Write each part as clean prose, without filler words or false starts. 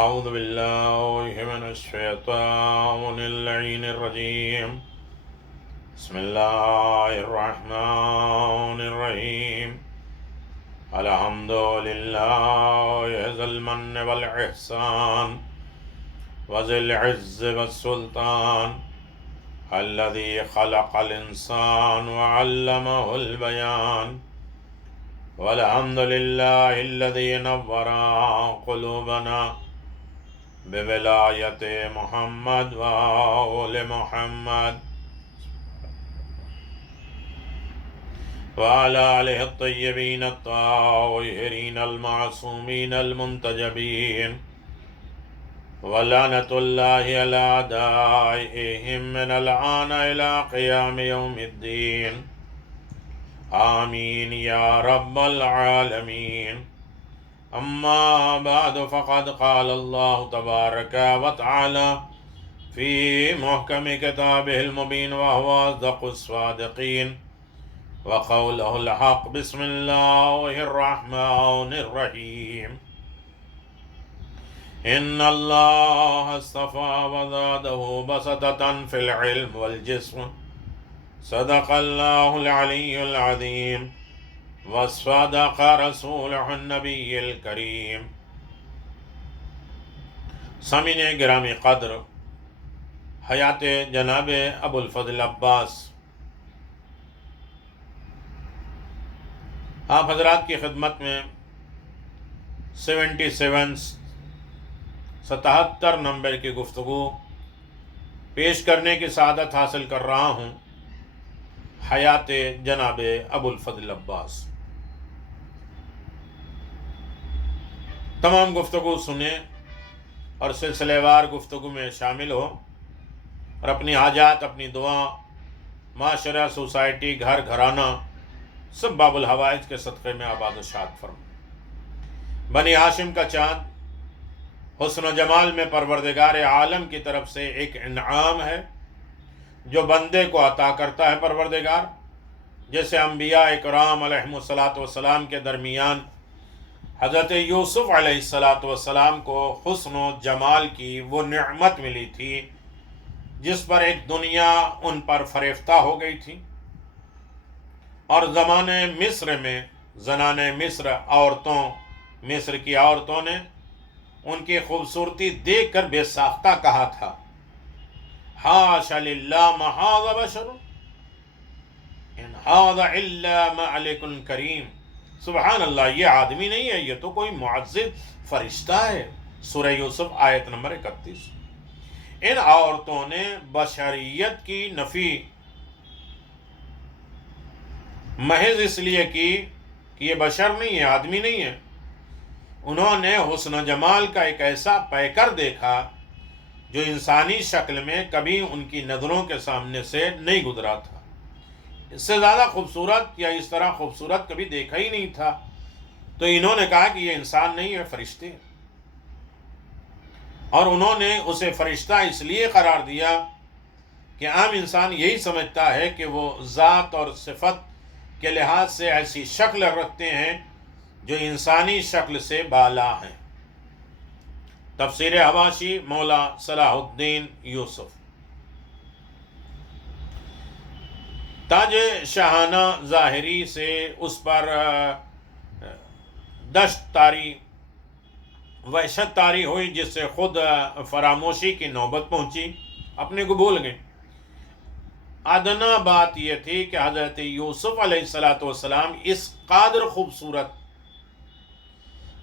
أعوذ بالله من الشيطان اللعين الرجيم. بسم الله الرحمن الرحيم. الحمد لله ذي المن والإحسان وذي العز والسلطان الذي خلق الإنسان وعلمه البيان. والحمد لله الذي نور قلوبنا بولاية محمد وآل محمد وعلى آله الطيبين الطاهرين المعصومين المنتجبين. ولعنة الله على أعدائهم من الآن إلى قيام يوم الدين. آمين يا رب العالمين. أما بعد فقد قال الله تبارك وتعالى في محكم كتابه المبين وهو أصدق الصادقين وقوله الحق. بسم الله الرحمن الرحيم. إن الله اصطفى وزاده بسطة في العلم والجسم. صدق الله العلي العظيم وصدق رسوله النبي الكريم. سامعین گرامی قدر، حیات جناب ابو الفضل عباس آپ حضرات کی خدمت میں 77 نمبر کی گفتگو پیش کرنے کی سعادت حاصل کر رہا ہوں. حیات جناب ابو الفضل عباس. تمام گفتگو سنیں اور سلسلے وار گفتگو میں شامل ہو اور اپنی حاجات، اپنی دعا، معاشرہ، سوسائٹی، گھر گھرانہ سب باب الحوائج کے صدقے میں آباد و شاد فرما. بنی ہاشم کا چاند حسن و جمال میں پروردگار عالم کی طرف سے ایک انعام ہے جو بندے کو عطا کرتا ہے پروردگار. جیسے انبیاء اکرام علیہم السلام کے درمیان حضرت یوسف علیہ السلام کو حسن و جمال کی وہ نعمت ملی تھی جس پر ایک دنیا ان پر فریفتہ ہو گئی تھی، اور زمانے مصر میں زنان مصر، عورتوں مصر کی عورتوں نے ان کی خوبصورتی دیکھ کر بے ساختہ کہا تھا، حاشا للہ ما ھذا بشر ان ھذا الا ملک کریم. سبحان اللہ، یہ آدمی نہیں ہے، یہ تو کوئی معزز فرشتہ ہے. سورہ یوسف آیت نمبر 31. ان عورتوں نے بشریت کی نفی محض اس لیے کی کہ یہ بشر نہیں ہے، آدمی نہیں ہے. انہوں نے حسن و جمال کا ایک ایسا پیکر دیکھا جو انسانی شکل میں کبھی ان کی نظروں کے سامنے سے نہیں گزرا تھا. اس سے زیادہ خوبصورت یا اس طرح خوبصورت کبھی دیکھا ہی نہیں تھا. تو انہوں نے کہا کہ یہ انسان نہیں ہے، فرشتے. اور انہوں نے اسے فرشتہ اس لیے قرار دیا کہ عام انسان یہی سمجھتا ہے کہ وہ ذات اور صفت کے لحاظ سے ایسی شکل رکھتے ہیں جو انسانی شکل سے بالا ہیں. تفسیر حواشی مولا صلاح الدین یوسف. تاج شاہانہ ظاہری سے اس پر دشت طاری، وحشت طاری ہوئی جس سے خود فراموشی کی نوبت پہنچی، اپنے کو بھول گئے. ادنا بات یہ تھی کہ حضرت یوسف علیہ السلام اس قدر خوبصورت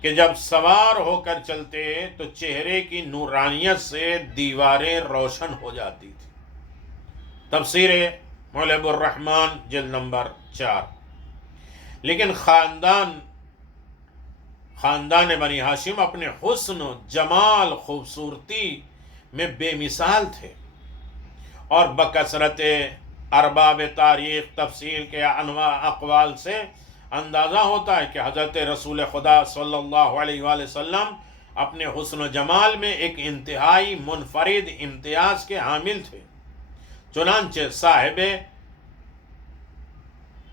کہ جب سوار ہو کر چلتے تو چہرے کی نورانیت سے دیواریں روشن ہو جاتی تھی. تفسیر مولب الرحمن جلد نمبر 4. لیکن خاندان بنی ہاشم اپنے حسن و جمال، خوبصورتی میں بے مثال تھے، اور بکثرت ارباب تاریخ تفسیر کے انواع اقوال سے اندازہ ہوتا ہے کہ حضرت رسول خدا صلی اللہ علیہ وآلہ وسلم اپنے حسن و جمال میں ایک انتہائی منفرد امتیاز کے حامل تھے. چنانچہ صاحب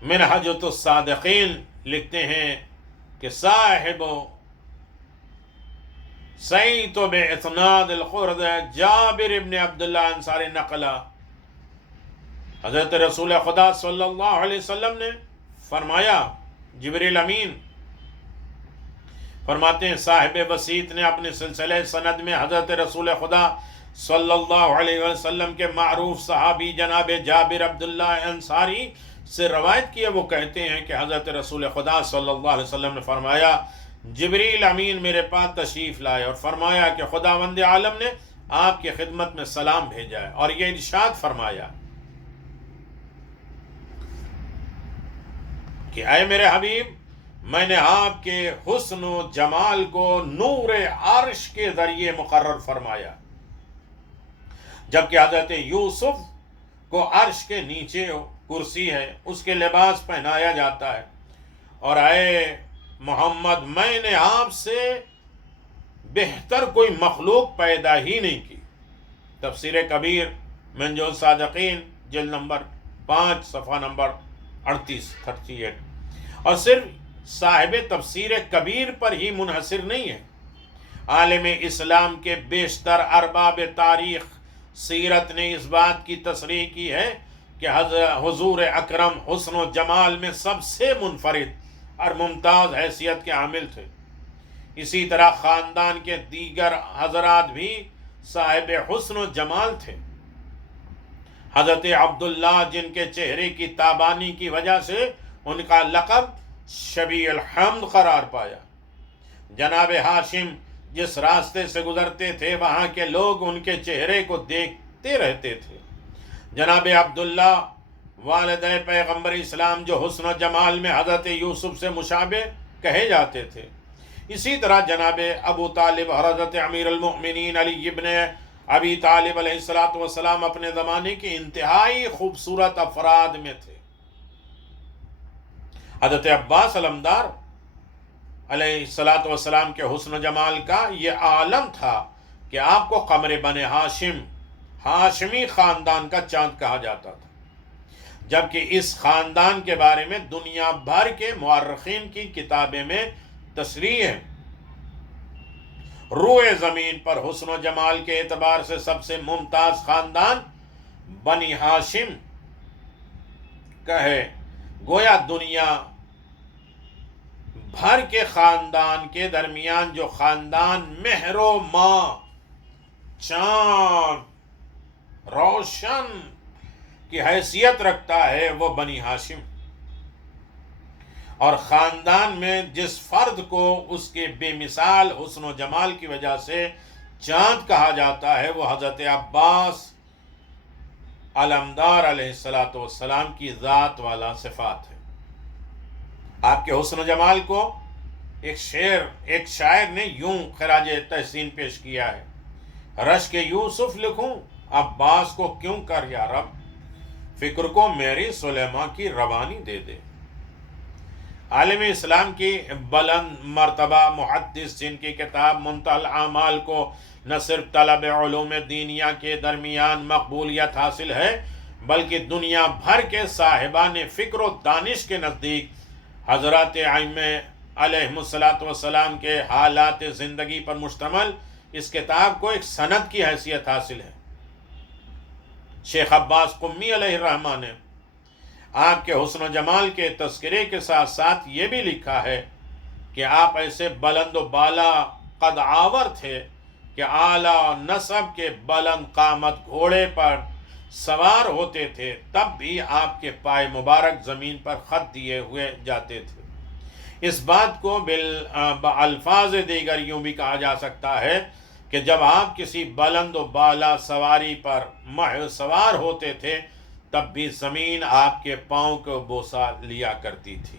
منہجۃ الصادقین لکھتے ہیں کہ صاحب سعید بِإِسْنَادِ الْخُرْدِ جابر ابن عبداللہ انصاری نقلا، حضرت رسول خدا صلی اللہ علیہ وسلم نے فرمایا، جبریل امین فرماتے ہیں صاحب وسیط نے اپنے سلسلہ سند میں حضرت رسول خدا صلی اللہ علیہ وسلم کے معروف صحابی جناب جابر عبداللہ انصاری سے روایت کیا، وہ کہتے ہیں کہ حضرت رسول خدا صلی اللہ علیہ وسلم نے فرمایا جبریل امین میرے پاس تشریف لائے اور فرمایا کہ خداوند عالم نے آپ کی خدمت میں سلام بھیجا ہے، اور یہ ارشاد فرمایا کہ اے میرے حبیب، میں نے آپ کے حسن و جمال کو نور عرش کے ذریعے مقرر فرمایا، جبکہ حضرت یوسف کو عرش کے نیچے کرسی ہے، اس کے لباس پہنایا جاتا ہے، اور اے محمد میں نے آپ سے بہتر کوئی مخلوق پیدا ہی نہیں کی۔ تفسیر کبیر منجو صادقین جلد نمبر 5 صفحہ نمبر 38 اور صرف صاحب تفسیر کبیر پر ہی منحصر نہیں ہے، عالم اسلام کے بیشتر ارباب تاریخ سیرت نے اس بات کی تصریح کی ہے کہ حضور اکرم حسن و جمال میں سب سے منفرد اور ممتاز حیثیت کے حامل تھے۔ اسی طرح خاندان کے دیگر حضرات بھی صاحب حسن و جمال تھے۔ حضرت عبداللہ جن کے چہرے کی تابانی کی وجہ سے ان کا لقب شبیہ الحمد قرار پایا، جناب ہاشم جس راستے سے گزرتے تھے وہاں کے لوگ ان کے چہرے کو دیکھتے رہتے تھے۔ جناب عبداللہ والد پیغمبر اسلام جو حسن و جمال میں حضرت یوسف سے مشابہ کہے جاتے تھے، اسی طرح جناب ابو طالب حضرت امیر المؤمنین علی ابن ابی طالب علیہ السلام اپنے زمانے کے انتہائی خوبصورت افراد میں تھے۔ حضرت عباس علمدار علیہ السلام کے حسن و جمال کا یہ عالم تھا کہ آپ کو قمر بن ہاشم ہاشمی خاندان کا چاند کہا جاتا تھا، جبکہ اس خاندان کے بارے میں دنیا بھر کے مورخین کی کتابیں میں تصریح ہے۔ روئے زمین پر حسن و جمال کے اعتبار سے سب سے ممتاز خاندان بنی ہاشم کا ہے، گویا دنیا بھر کے خاندان کے درمیان جو خاندان مہر و ماں، چاند، روشن کی حیثیت رکھتا ہے وہ بنی ہاشم، اور خاندان میں جس فرد کو اس کے بے مثال حسن و جمال کی وجہ سے چاند کہا جاتا ہے وہ حضرت عباس علمدار علیہ السلام کی ذات والا صفات ہے۔ آپ کے حسن و جمال کو ایک شاعر نے یوں خراج تحسین پیش کیا ہے، رشک یوسف لکھوں عباس کو کیوں کر یا رب، فکر کو میری سلیمان کی روانی دے دے۔ عالم اسلام کی بلند مرتبہ محدث جن کی کتاب منتہی الاعمال کو نہ صرف طلب علوم دینیہ کے درمیان مقبولیت حاصل ہے بلکہ دنیا بھر کے صاحبان فکر و دانش کے نزدیک حضرات ائمہ علیہم السلام کے حالات زندگی پر مشتمل اس کتاب کو ایک سند کی حیثیت حاصل ہے۔ شیخ عباس قمی علیہ الرحمہ نے آپ کے حسن و جمال کے تذکرے کے ساتھ ساتھ یہ بھی لکھا ہے کہ آپ ایسے بلند و بالا قد آور تھے کہ اعلیٰ نسب کے بلند قامت گھوڑے پر سوار ہوتے تھے تب بھی آپ کے پائے مبارک زمین پر خط دیے ہوئے جاتے تھے۔ اس بات کو بالفاظ دیگر یوں بھی کہا جا سکتا ہے کہ جب آپ کسی بلند و بالا سواری پر محض سوار ہوتے تھے تب بھی زمین آپ کے پاؤں کو بوسہ لیا کرتی تھی۔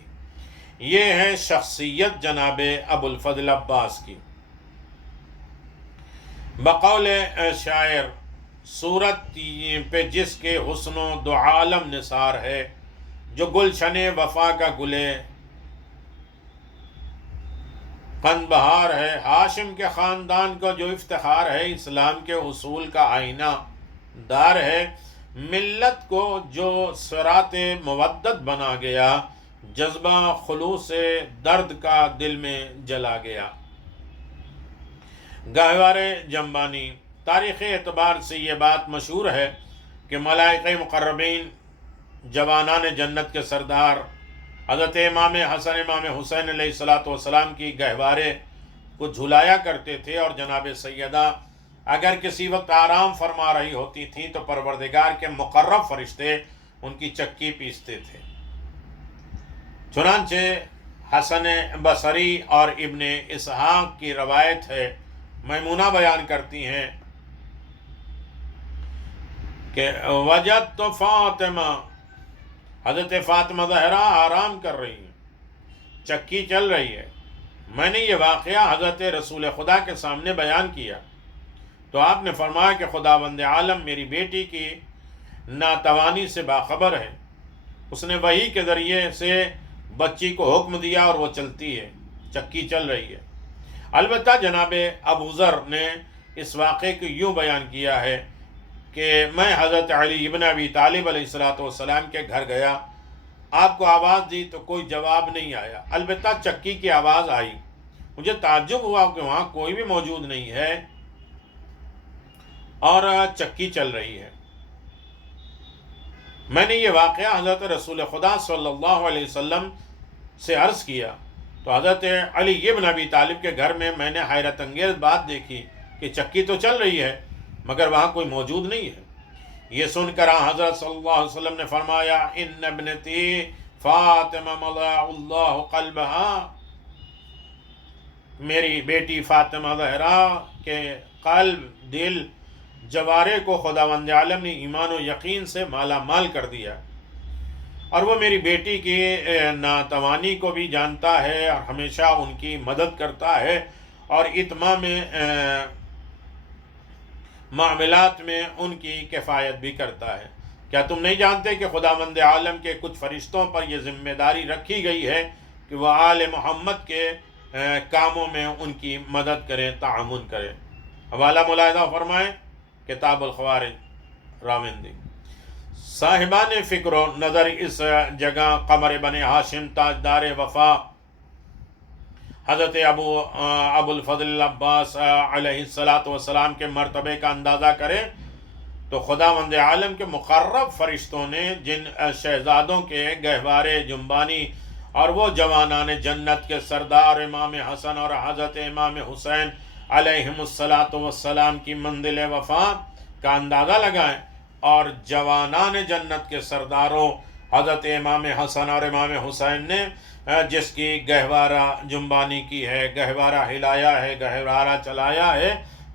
یہ ہے شخصیت جناب ابو الفضل عباس کی۔ بقول شاعر صورت پہ جس کے حسن و دو عالم نثار ہے، جو گلشن وفا کا گلے قند بہار ہے، ہاشم کے خاندان کا جو افتخار ہے، اسلام کے اصول کا آئینہ دار ہے، ملت کو جو صراط مودت بنا گیا، جذبہ خلوص درد کا دل میں جلا گیا۔ گہوار جنبانی، تاریخ اعتبار سے یہ بات مشہور ہے کہ ملائکہ مقربین، جوانان جنت کے سردار حضرت امام حسن امام حسین علیہ الصلاۃ والسلام کی گہوارے کو جھلایا کرتے تھے، اور جناب سیدہ اگر کسی وقت آرام فرما رہی ہوتی تھیں تو پروردگار کے مقرب فرشتے ان کی چکی پیستے تھے۔ چنانچہ حسن بصری اور ابن اسحاق کی روایت ہے، میمونہ بیان کرتی ہیں کہ وجدت فاطمہ، حضرت فاطمہ زہرا آرام کر رہی ہیں، چکی چل رہی ہے۔ میں نے یہ واقعہ حضرت رسول خدا کے سامنے بیان کیا تو آپ نے فرمایا کہ خداوند عالم میری بیٹی کی ناتوانی سے باخبر ہے، اس نے وحی کے ذریعے سے بچی کو حکم دیا اور وہ چلتی ہے، چکی چل رہی ہے۔ البتہ جناب ابو ذر نے اس واقعے کو یوں بیان کیا ہے کہ میں حضرت علی ابن ابی طالب علیہ السلام کے گھر گیا، آپ کو آواز دی تو کوئی جواب نہیں آیا، البتہ چکی کی آواز آئی۔ مجھے تعجب ہوا کہ وہاں کوئی بھی موجود نہیں ہے اور چکی چل رہی ہے۔ میں نے یہ واقعہ حضرت رسول خدا صلی اللہ علیہ وسلم سے عرض کیا تو حضرت علی ابن ابی طالب کے گھر میں نے حیرت انگیز بات دیکھی کہ چکی تو چل رہی ہے مگر وہاں کوئی موجود نہیں ہے۔ یہ سن کر حضرت صلی اللہ علیہ وسلم نے فرمایا ان ابنتی فاطمہ مضى اللہ قلبہا، میری بیٹی فاطمہ زہرا کے قلب، دل، جوارے کو خداوند عالم نے ایمان و یقین سے مالا مال کر دیا، اور وہ میری بیٹی کی ناتوانی کو بھی جانتا ہے اور ہمیشہ ان کی مدد کرتا ہے اور اتمام معاملات میں ان کی کفایت بھی کرتا ہے۔ کیا تم نہیں جانتے کہ خداوند عالم کے کچھ فرشتوں پر یہ ذمہ داری رکھی گئی ہے کہ وہ آل محمد کے کاموں میں ان کی مدد کریں، تعاون کریں۔ حوالہ ملاحظہ فرمائیں کتاب الخوارج راوندی۔ صاحبان فکر و نظر اس جگہ قمر بن ہاشم تاجدار وفا حضرت ابو الفضل عباس علیہ السلام کے مرتبے کا اندازہ کریں تو خداوند عالم کے مقرب فرشتوں نے جن شہزادوں کے گہوارے جنبانی اور وہ جوانان جنت کے سردار امام حسن اور حضرت امام حسین علیہم السلام کی منزل وفا کا اندازہ لگائیں، اور جوانان جنت کے سرداروں حضرت امام حسن اور امام حسین نے جس کی گہوارہ جنبانی کی ہے، گہوارہ ہلایا ہے، گہوارہ چلایا ہے،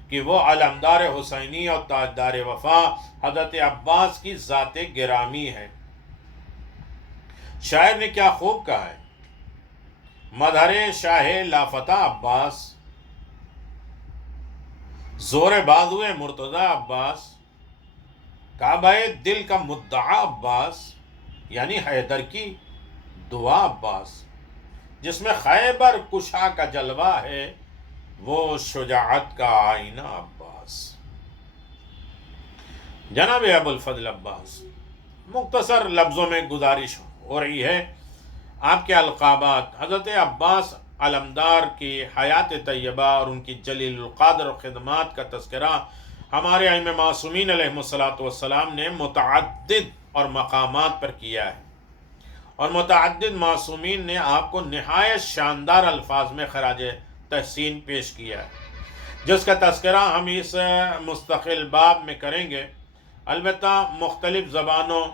کہ وہ علمدار حسینی اور تاجدار وفا حضرت عباس کی ذات گرامی ہے۔ شاعر نے کیا خوب کہا ہے، مظہر شاہ لافتہ عباس، زور بازو مرتضی عباس، کعبہ دل کا مدعا عباس، یعنی حیدر کی دعا عباس، جس میں خیبر کشا کا جلوہ ہے، وہ شجاعت کا آئینہ عباس۔ جناب ابو الفضل عباس، مختصر لفظوں میں گزارش ہو رہی ہے، آپ کے القابات حضرت عباس علمدار کی حیات طیبہ اور ان کی جلیل القدر و خدمات کا تذکرہ ہمارے ائمہ معصومین علیہم السلام نے متعدد اور مقامات پر کیا ہے، اور متعدد معصومین نے آپ کو نہایت شاندار الفاظ میں خراج تحسین پیش کیا ہے، جس کا تذکرہ ہم اس مستقل باب میں کریں گے۔ البتہ مختلف زبانوں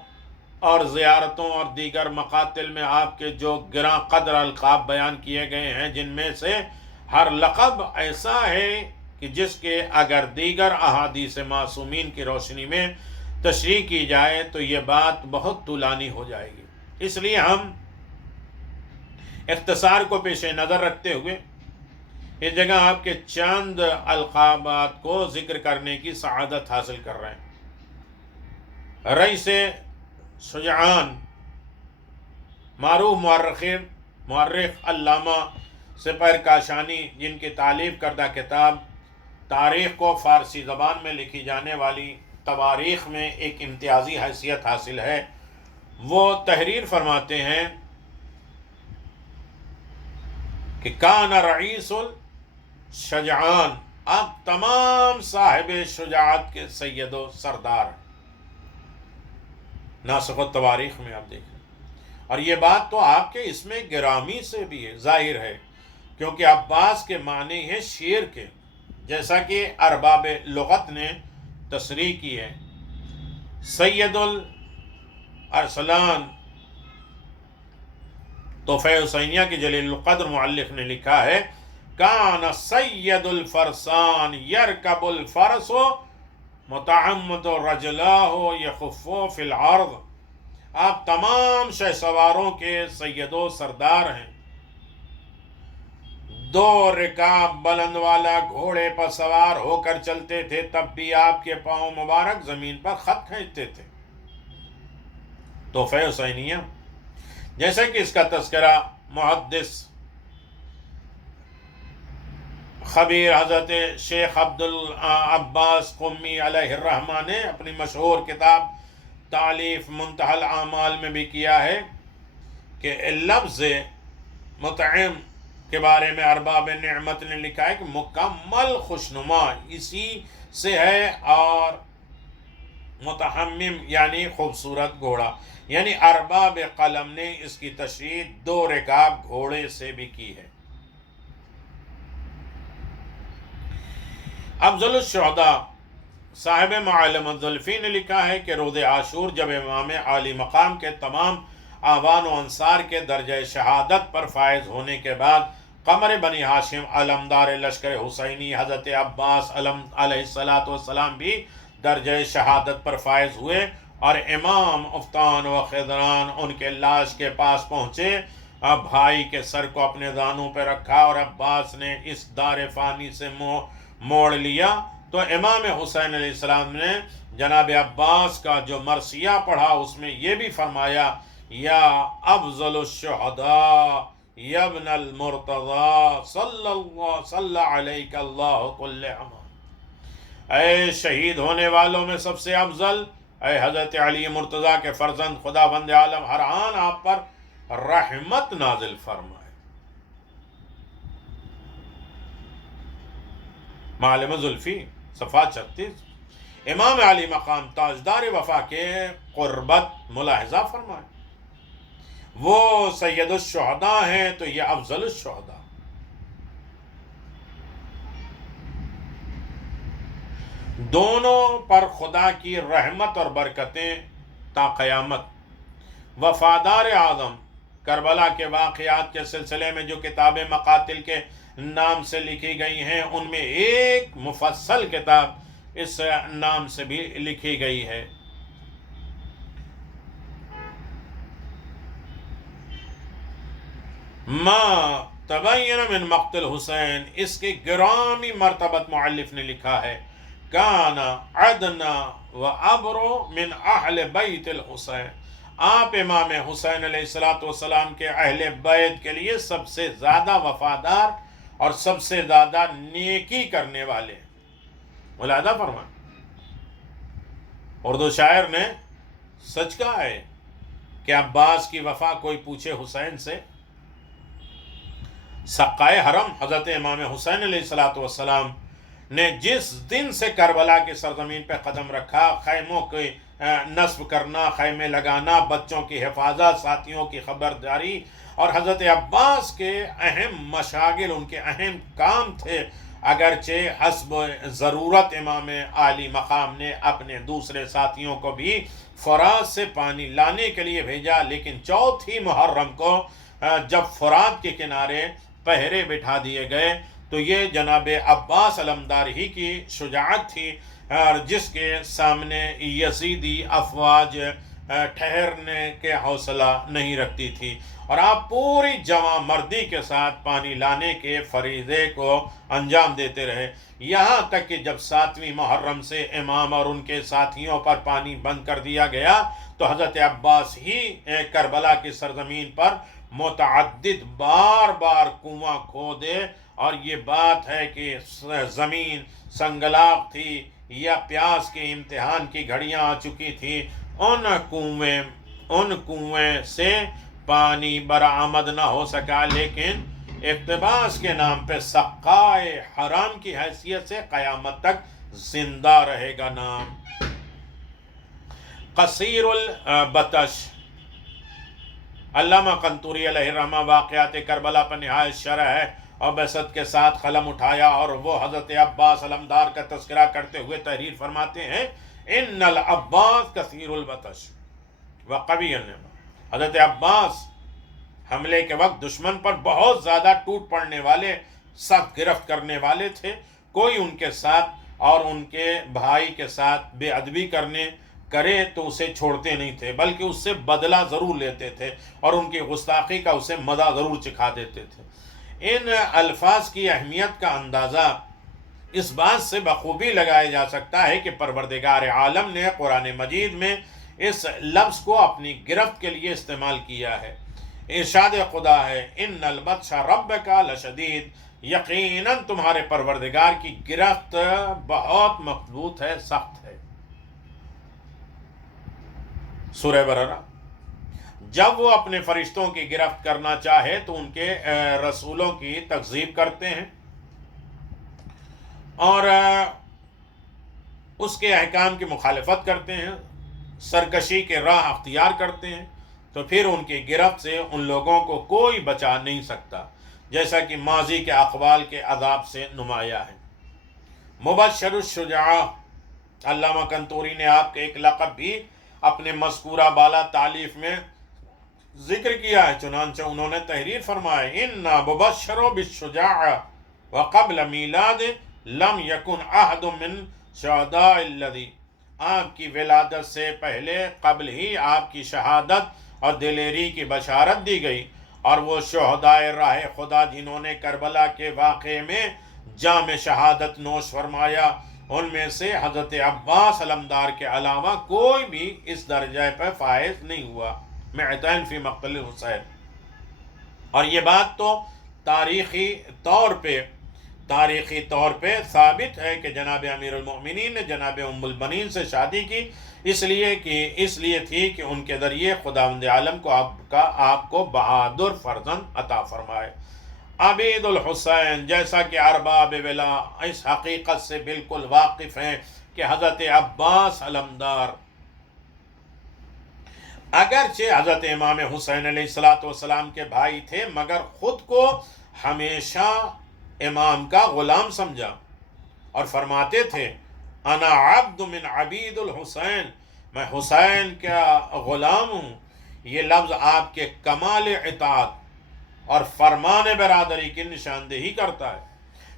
اور زیارتوں اور دیگر مقاتل میں آپ کے جو گراں قدر القاب بیان کیے گئے ہیں، جن میں سے ہر لقب ایسا ہے کہ جس کے اگر دیگر احادیث معصومین کی روشنی میں تشریح کی جائے تو یہ بات بہت طولانی ہو جائے گی، اس لیے ہم اختصار کو پیش نظر رکھتے ہوئے اس جگہ آپ کے چند القابات کو ذکر کرنے کی سعادت حاصل کر رہے ہیں۔ رئیس شجعان، معروف مورخ علامہ سپہر کاشانی، جن کی تالیف کردہ کتاب تاریخ کو فارسی زبان میں لکھی جانے والی تواریخ میں ایک امتیازی حیثیت حاصل ہے، وہ تحریر فرماتے ہیں کہ کان رئیس الشجعان آپ تمام صاحب شجاعت کے سید و سردار ہیں. ناسخ التواریخ میں آپ دیکھیں. اور یہ بات تو آپ کے اس میں گرامی سے بھی ہے، ظاہر ہے، کیونکہ عباس کے معنی ہے شیر کے، جیسا کہ ارباب لغت نے تصریح کی ہے. سید الارسلان تحفہ حسینیہ کے جلیل القدر مؤلف نے لکھا ہے، کان سید الفرسان یرکب الفرس متعمد رجلاہ یخفو فی العرض. آپ تمام شہ سواروں کے سید و سردار ہیں. 2 رکاب بلند والا گھوڑے پر سوار ہو کر چلتے تھے، تب بھی آپ کے پاؤں مبارک زمین پر خط کھینچتے تھے. تحفہ حسینیہ، جیسے کہ اس کا تذکرہ محدث خبیر حضرت شیخ عبدالعباس قمی علیہ الرحمہ نے اپنی مشہور کتاب تالیف منتہی الاعمال میں بھی کیا ہے کہ لفظ مطعم کے بارے میں ارباب نعمت نے لکھا ہے کہ مکمل خوشنما اسی سے ہے، اور متحمم یعنی خوبصورت گھوڑا، یعنی ارباب قلم نے اس کی تشریح 2 رکاب گھوڑے سے بھی کی ہے. افضل الشہداء صاحب معالم الزلفی نے لکھا ہے کہ روز عاشور جب امام عالی مقام کے تمام آوان و انصار کے درجہ شہادت پر فائز ہونے کے بعد قمر بنی ہاشم علمدار لشکر حسینی حضرت عباس علیہ السلام بھی درجہ شہادت پر فائز ہوئے، اور امام افتان و خضران ان کے لاش کے پاس پہنچے. بھائی کے سر کو اپنے دانوں پہ رکھا اور عباس نے اس دار فانی سے موڑ لیا. تو امام حسین علیہ السلام نے جناب عباس کا جو مرثیہ پڑھا اس میں یہ بھی فرمایا، یا افضل الشہداء یا ابن المرتضی صلی علیک اللہ کل عام. اے شہید ہونے والوں میں سب سے افضل، اے حضرت علی مرتضیٰ کے فرزند، خدا بند عالم ہر آن آپ پر رحمت نازل فرمائے. معالم زلفی صفحہ 36. امام علی مقام تاجدار وفا کے قربت ملاحظہ فرمائے. وہ سید الشہداء ہیں تو یہ افضل الشہداء. دونوں پر خدا کی رحمت اور برکتیں تا قیامت. وفادار اعظم کربلا کے واقعات کے سلسلے میں جو کتابیں مقاتل کے نام سے لکھی گئی ہیں ان میں ایک مفصل کتاب اس نام سے بھی لکھی گئی ہے. ما تبین من مقتل حسین، اس کی گرامی مرتبت مؤلف نے لکھا ہے، کان عدنا و ابرو من اہل بیت الحسین. آپ امام حسین علیہ السلام کے اہل بیت کے لیے سب سے زیادہ وفادار اور سب سے زیادہ نیکی کرنے والے. ملاحظہ فرمائیں، اردو شاعر نے سچ کہا ہے کہ عباس کی وفا کوئی پوچھے حسین سے. سقائے حرم حضرت امام حسین علیہ السلام نے جس دن سے کربلا کی سرزمین پہ قدم رکھا، خیموں کی نصب کرنا، خیمے لگانا، بچوں کی حفاظت، ساتھیوں کی خبرداری اور حضرت عباس کے اہم مشاغل، ان کے اہم کام تھے. اگرچہ حسب ضرورت امام عالی مقام نے اپنے دوسرے ساتھیوں کو بھی فرات سے پانی لانے کے لیے بھیجا، لیکن 4 محرم کو جب فرات کے کنارے پہرے بٹھا دیے گئے تو یہ جناب عباس علمدار ہی کی شجاعت تھی، اور جس کے سامنے یزیدی افواج ٹھہرنے کے حوصلہ نہیں رکھتی تھی، اور آپ پوری جواں مردی کے ساتھ پانی لانے کے فریضے کو انجام دیتے رہے. یہاں تک کہ جب 7ویں محرم سے امام اور ان کے ساتھیوں پر پانی بند کر دیا گیا تو حضرت عباس ہی کربلا کی سرزمین پر متعدد بار کنواں کھودے، اور یہ بات ہے کہ زمین سنگلاخ تھی یا پیاس کے امتحان کی گھڑیاں آ چکی تھی، ان کنویں سے پانی برآمد نہ ہو سکا، لیکن اقتباس کے نام پہ سقائے حرام کی حیثیت سے قیامت تک زندہ رہے گا نام۔ قصیر البطش، علامہ قنطوری علیہ الرحمہ واقعات کربلا پر نہایت شرح ہے اور بسط کے ساتھ قلم اٹھایا، اور وہ حضرت عباس علمدار کا تذکرہ کرتے ہوئے تحریر فرماتے ہیں ان العباس کثیر البطش وقوی النعمہ۔ حضرت عباس حملے کے وقت دشمن پر بہت زیادہ ٹوٹ پڑنے والے، سخت گرفت کرنے والے تھے۔ کوئی ان کے ساتھ اور ان کے بھائی کے ساتھ بے ادبی کرے تو اسے چھوڑتے نہیں تھے، بلکہ اس سے بدلہ ضرور لیتے تھے اور ان کی گستاخی کا اسے مزہ ضرور چکھا دیتے تھے۔ ان الفاظ کی اہمیت کا اندازہ اس بات سے بخوبی لگایا جا سکتا ہے کہ پروردگار عالم نے قرآن مجید میں اس لفظ کو اپنی گرفت کے لیے استعمال کیا ہے۔ ارشاد خدا ہے ان البطش ربک لشدید، یقیناً تمہارے پروردگار کی گرفت بہت مضبوط ہے، سخت ہے۔ سورہ بقرہ۔ جب وہ اپنے فرشتوں کی گرفت کرنا چاہے تو ان کے رسولوں کی تکذیب کرتے ہیں اور اس کے احکام کی مخالفت کرتے ہیں، سرکشی کے راہ اختیار کرتے ہیں، تو پھر ان کی گرفت سے ان لوگوں کو کوئی بچا نہیں سکتا، جیسا کہ ماضی کے اقوال کے عذاب سے نمایاں ہے۔ مبشر الشجاع، علامہ قنطوری نے آپ کے ایک لقب بھی اپنے مذکورہ بالا تالیف میں ذکر کیا ہے، چنانچہ انہوں نے تحریر فرمایا اِنَّا مُبَشَّرُ بِالشُّجَاعِ وَقَبْلَ مِیلَادِ لَمْ یَکُنْ أَحَدٌ مِّن شُہَدَاءِ الَّذِی، آپ کی ولادت سے پہلے قبل ہی آپ کی شہادت اور دلیری کی بشارت دی گئی، اور وہ شہدائے راہ خدا جنہوں نے کربلا کے واقعے میں جام شہادت نوش فرمایا، ان میں سے حضرت عباس علمدار کے علاوہ کوئی بھی اس درجہ پر فائز نہیں ہوا، معتین فی مقتل الحسین۔ اور یہ بات تو تاریخی طور پہ ثابت ہے کہ جناب امیر المؤمنین نے جناب ام البنین سے شادی کی، اس لیے تھی کہ ان کے ذریعے خداوند عالم کو آپ کو بہادر فرزند عطا فرمائے۔ عبید الحسین، جیسا کہ ارباب ولا اس حقیقت سے بالکل واقف ہیں کہ حضرت عباس علمدار اگرچہ حضرت امام حسین علیہ السلام کے بھائی تھے، مگر خود کو ہمیشہ امام کا غلام سمجھا اور فرماتے تھے انا عبد من عبید الحسین، میں حسین کا غلام ہوں۔ یہ لفظ آپ کے کمال اطاعت اور فرمان برادری کی نشاندہی کرتا ہے،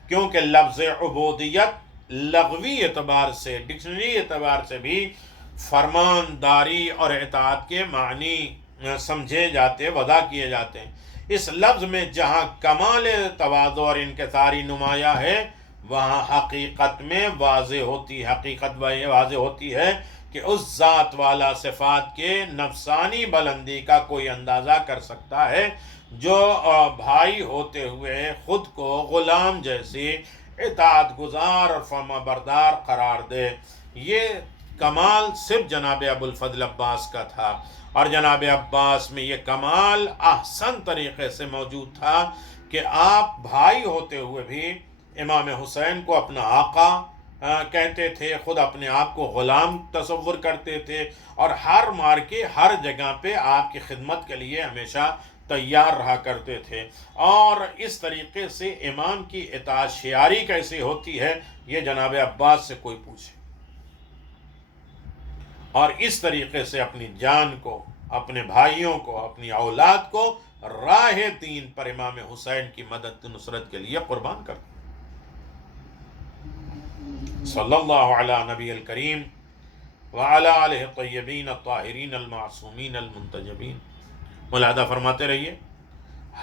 کیونکہ لفظ عبودیت لغوی اعتبار سے، ڈکشنری اعتبار سے بھی فرمانداری اور اطاعت کے معنی سمجھے جاتے، وضع کیے جاتے ہیں۔ اس لفظ میں جہاں کمال تواضع اور انکساری نمایاں ہے، وہاں حقیقت واضح ہوتی ہے کہ اس ذات والا صفات کے نفسانی بلندی کا کوئی اندازہ کر سکتا ہے جو بھائی ہوتے ہوئے خود کو غلام جیسی اطاعت گزار اور فرما بردار قرار دے۔ یہ کمال صرف جناب ابوالفضل عباس کا تھا، اور جناب عباس میں یہ کمال احسن طریقے سے موجود تھا کہ آپ بھائی ہوتے ہوئے بھی امام حسین کو اپنا آقا کہتے تھے، خود اپنے آپ کو غلام تصور کرتے تھے، اور ہر مارکے ہر جگہ پہ آپ کی خدمت کے لیے ہمیشہ تیار رہا کرتے تھے۔ اور اس طریقے سے امام کی اطاعت شعاری کیسے ہوتی ہے، یہ جناب عباس سے کوئی پوچھے۔ اور اس طریقے سے اپنی جان کو، اپنے بھائیوں کو، اپنی اولاد کو راہ دین پر امام حسین کی مدد نصرت کے لیے قربان کر دیں۔ صلی اللہ علی نبی الکریم وعلی آلہ الطیبین الطاہرین المعصومین المنتجبین۔ ملاحظہ فرماتے رہیے،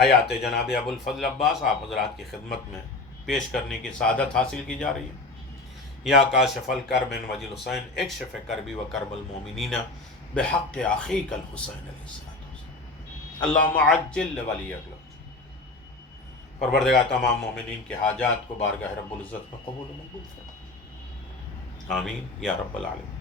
حیات جناب ابوالفضل عباس آپ حضرات کی خدمت میں پیش کرنے کی سعادت حاصل کی جا رہی ہے۔ یا کاشف الکرب من وجه الحسین اکشف کربی و کرب المؤمنین بحق اخیک الحسین علیہ السلام۔ اللہم عجل ولی اغلب۔ پروردگار تمام مومنین کے حاجات کو بارگاہ رب العزت میں قبول و مقبول فرما۔ آمین یا رب العالمین۔